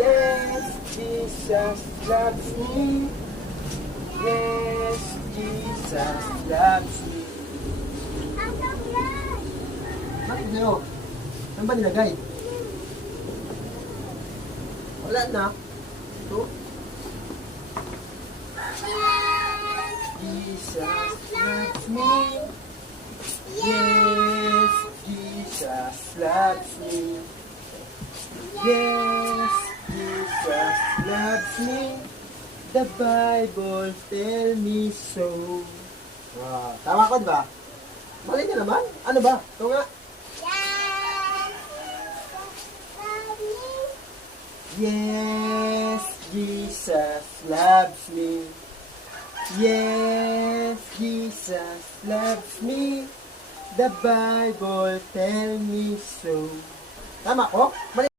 Yes, Jesus loves me. Yes, Jesus loves me. Bakit sa'yo? Saan ba nilagay? Wala na. Ito. Jesus loves me. Yes, Jesus loves me. Yes, Jesus loves me. The Bible tell me so. Tama ko ba? Mali na naman. Ano ba? Ito nga. Yes, Jesus loves me. Yes, Jesus loves me. The Bible tell me so. Tama ko? Mali